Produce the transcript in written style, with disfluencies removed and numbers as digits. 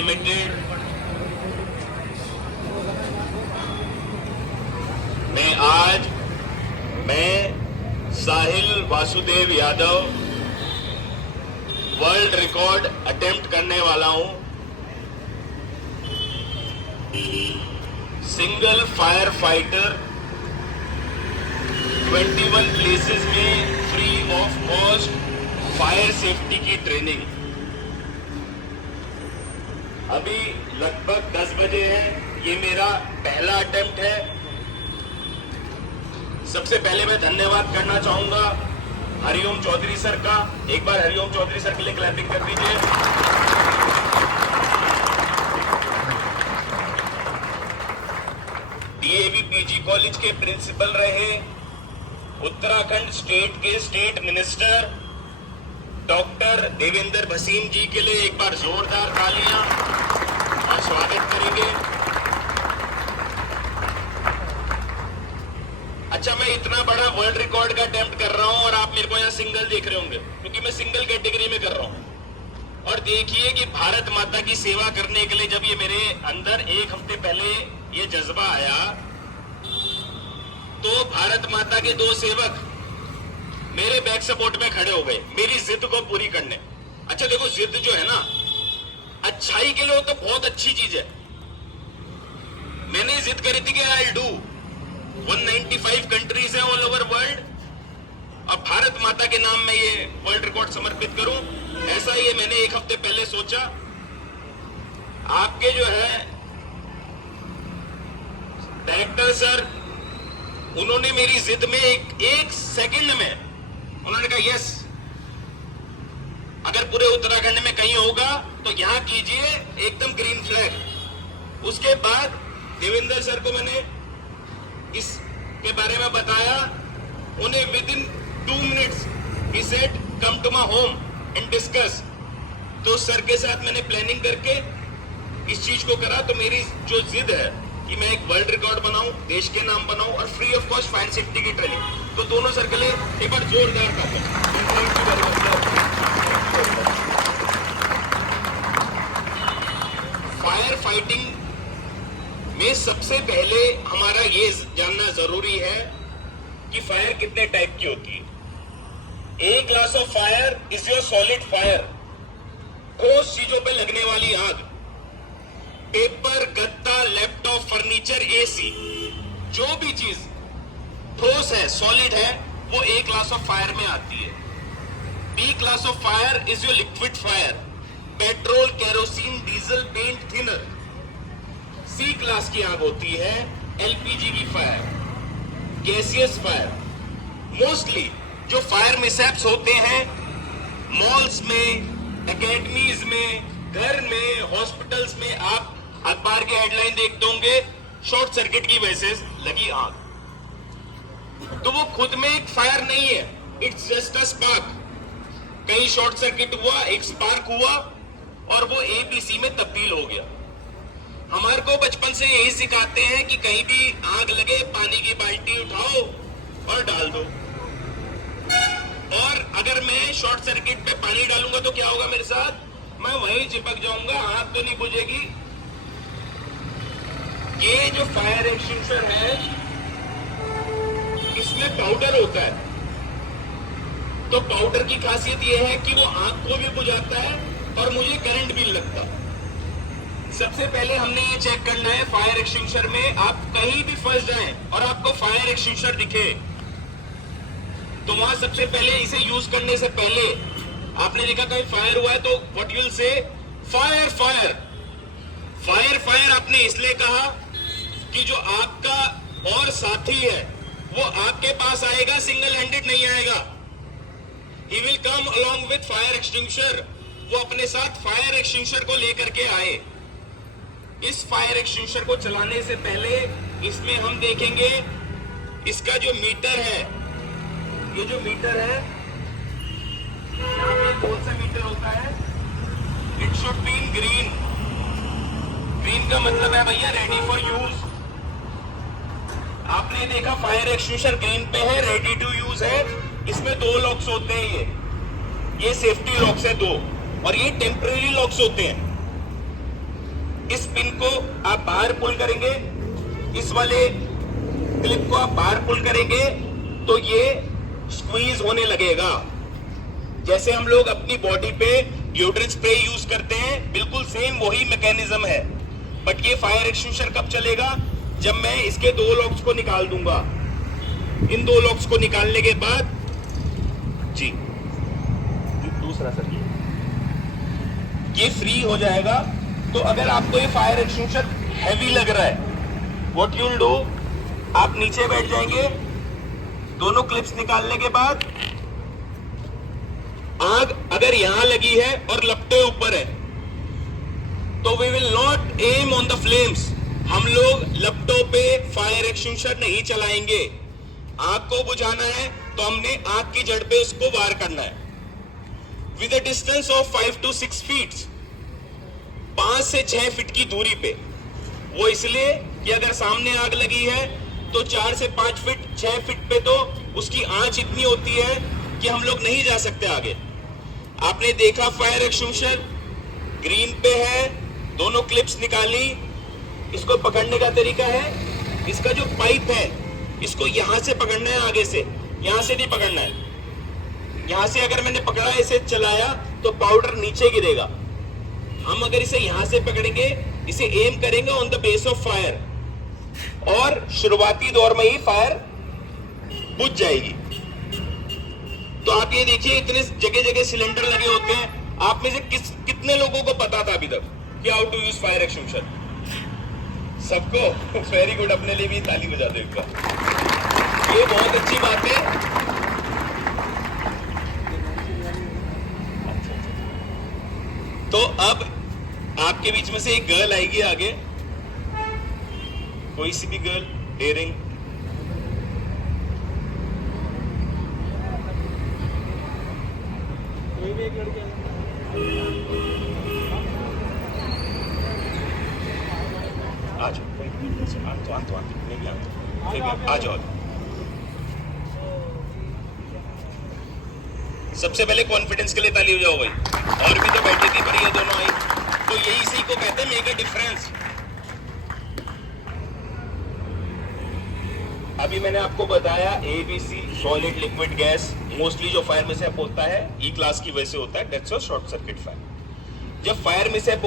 Limited में आज मैं Sahil Vasudev Yadav world record attempt करने वाला हूं। सिंगल फायर फाइटर 21 प्लेसेस में free of cost fire safety की ट्रेनिंग। अभी लगभग 10 बजे है। ये मेरा पहला अटेम्प्ट है। सबसे पहले मैं धन्यवाद करना चाहूंगा हरिओम चौधरी सर का। एक बार हरिओम चौधरी सर के लिए क्लैपिंग कर दीजिए। डीएवी पीजी कॉलेज के प्रिंसिपल रहे, उत्तराखंड स्टेट के state minister doctor Devendra Bhasin ji के लिए एक बार जोरदार तालियां और स्वागत करेंगे। अच्छा, मैं इतना बड़ा वर्ल्ड रिकॉर्ड का अटेम्प्ट कर रहा हूं और आप मेरे को यहां सिंगल देख रहे होंगे क्योंकि मैं सिंगल कैटेगरी में कर रहा हूं। और देखिए कि भारत माता की सेवा करने के लिए जब ये मेरे अंदर एक हफ्ते पहले ये जज्बा आया तो भारत माता के 2 सेवक मेरे बैक सपोर्ट में खड़े हो गए मेरी जिद को पूरी करने। अच्छा देखो, जिद जो है ना अच्छाई के लिए वो तो बहुत अच्छी चीज है। मैंने जिद करी थी कि आई डू 195 कंट्रीज है ऑल ओवर वर्ल्ड और भारत माता के नाम में ये वर्ल्ड रिकॉर्ड समर्पित करूं। ऐसा ये मैंने एक हफ्ते पहले सोचा। आपके जो है डायरेक्टर सर, उन्होंने मेरी जिद में एक सेकंड में उन्होंने कहा यस, अगर पूरे उत्तराखंड में कहीं होगा तो यहां कीजिए, एकदम ग्रीन फ्लैग। उसके बाद देवेंद्र सर को मैंने इसके बारे में बताया। उन्हें within 2 minutes he said come to my home and discuss. तो सर के साथ मैंने प्लानिंग करके इस चीज को करा। तो मेरी जो जिद है कि मैं एक वर्ल्ड रिकॉर्ड बनाऊं, देश के नाम बनाऊं और free of cost fire safety की ट्रेनिंग, तो दोनों सर के लिए एक बार जोरदार फायर फाइटिंग में सबसे पहले हमारा ये जानना जरूरी है कि फायर कितने टाइप की होती है। एक class of fire is your solid fire, ठोस चीजों पे लगने वाली आग। पेपर, गत्ता, लैपटॉप, फर्नीचर, एसी, जो भी चीज ठोस है, सॉलिड है, वो ए क्लास ऑफ फायर में आती है। B class of fire is your liquid fire, petrol, kerosene, diesel, paint, thinner. C class की आग होती है एलपीजी की फायर, गैसियस फायर। मोस्टली जो फायर मिसहैप्स होते हैं मॉल्स में, एकेडमीज में, घर में, हॉस्पिटल्स में, आप अखबार के हेडलाइन देखते होंगे शॉर्ट सर्किट की वजह से लगी आग। तो वो खुद में एक फायर नहीं है, इट्स जस्ट अ स्पार्क। कहीं शॉर्ट सर्किट हुआ, एक स्पार्क हुआ और वो एबीसी में तब्दील हो गया। हमारे को बचपन से यही सिखाते हैं कि कहीं भी आग लगे पानी की बाल्टी उठाओ और डाल दो। और अगर मैं शॉर्ट सर्किट पे पानी डालूंगा तो क्या होगा मेरे साथ? मैं वहीं चिपक जाऊंगा, आग तो नहीं बुझेगी। ये जो फायर एक्सटिंग्विशर है इसमें पाउडर होता है। तो पाउडर की खासियत यह है कि वो आग को भी बुझाता है और मुझे करंट भी लगता। सबसे पहले हमने ये चेक करना है फायर एक्सटिंग्विशर में, आप कहीं भी फंस जाएं और आपको फायर एक्सटिंग्विशर दिखे तो वहां सबसे पहले इसे यूज करने से पहले आपने देखा कहीं फायर हुआ है तो what you will say, fire fire fire fire. आपने इसलिए कहा कि जो आपका और साथी है वो आपके पास आएगा, सिंगल हैंडेड नहीं आएगा। He will come along with fire extinguisher. वो अपने साथ फायर एक्सटिंग्विशर को लेकर के आए। इस फायर एक्सटिंग्विशर को चलाने से पहले इसमें हम देखेंगे इसका जो मीटर है, ये जो मीटर है यहाँ पे कौन सा मीटर होता है? It should be in green. Green का मतलब है भैया रेडी फॉर यूज। आपने देखा फायर एक्सटिंग्विशर ग्रीन पे है, रेडी टू यूज है। इसमें 2 लॉक्स होते हैं, ये सेफ्टी लॉक्स है 2 और ये टेम्परेरी लॉक्स होते हैं। इस पिन को आप बाहर पुल करेंगे, इस वाले क्लिप को आप बाहर पुल करेंगे तो ये स्क्वीज होने लगेगा। जैसे हम लोग अपनी बॉडी पे डिओड्रेंट स्प्रे यूज करते हैं, बिल्कुल सेम वही मैकेनिज्म है। बट ये फायर एक्सटिंग्विशर कब चलेगा? जब मैं इसके 2 लॉक्स को निकाल दूंगा। इन 2 लॉक्स को निकालने के बाद जी दूसरा सर ये फ्री हो जाएगा। तो अगर आपको ये फायर एक्सटिंग्विशर हैवी लग रहा है, व्हाट यू विल डू, आप नीचे बैठ जाएंगे, दोनों क्लिप्स निकालने के बाद आग अगर यहां लगी है और लपटे ऊपर है तो we will not aim on the flames. हम लोग लपटों पे फायर एक्सटिंग्विशर नहीं चलाएंगे। आग को बुझाना है तो हमने आग की जड़ पे उसको वार करना है with a distance of 5 to 6 feet, 5 से 6 फीट की दूरी पे। वो इसलिए कि अगर सामने आग लगी है तो 4 से 5 फीट 6 फीट पे तो उसकी आंच इतनी होती है कि हम लोग नहीं जा सकते आगे। आपने देखा फायर एक्सटिंग्विशर ग्रीन पे है, दोनों क्लिप्स निकाली। इसको पकड़ने का तरीका है, इसका जो पाइप है इसको यहां से पकड़ना है, आगे से, यहां से नहीं पकड़ना है। यहां से अगर मैंने पकड़ा, इसे चलाया तो पाउडर नीचे गिरेगा। हम अगर इसे यहां से पकड़ेंगे, इसे एम करेंगे on the base of fire और शुरुआती दौर में ही फायर बुझ जाएगी। तो आप ये देखिए इतने जगह जगह सिलेंडर लगे होते हैं। आप में से कितने लोगों को पता था अभी तक कि how to use fire extinguisher? सबको? वेरी गुड, अपने लिए भी ताली बजा दो एक बार। ये बहुत अच्छी बात है। तो अब आपके बीच में से एक गर्ल आएगी आगे, कोई सी भी गर्ल, डेयरिंग। आ जाओ, आ जाओ। सबसे पहले कॉन्फिडेंस के लिए ताली हो जाओ भाई। और भी तो बैठी थी पर ये दोनों आई, तो यही इसी को कहते हैं मेक अ डिफरेंस। अभी मैंने आपको बताया ABC, solid, liquid, gas. Mostly जो फायर मिसहैप होता है ई क्लास की वजह से होता है, dates a short circuit fire. जब फायर मिसहैप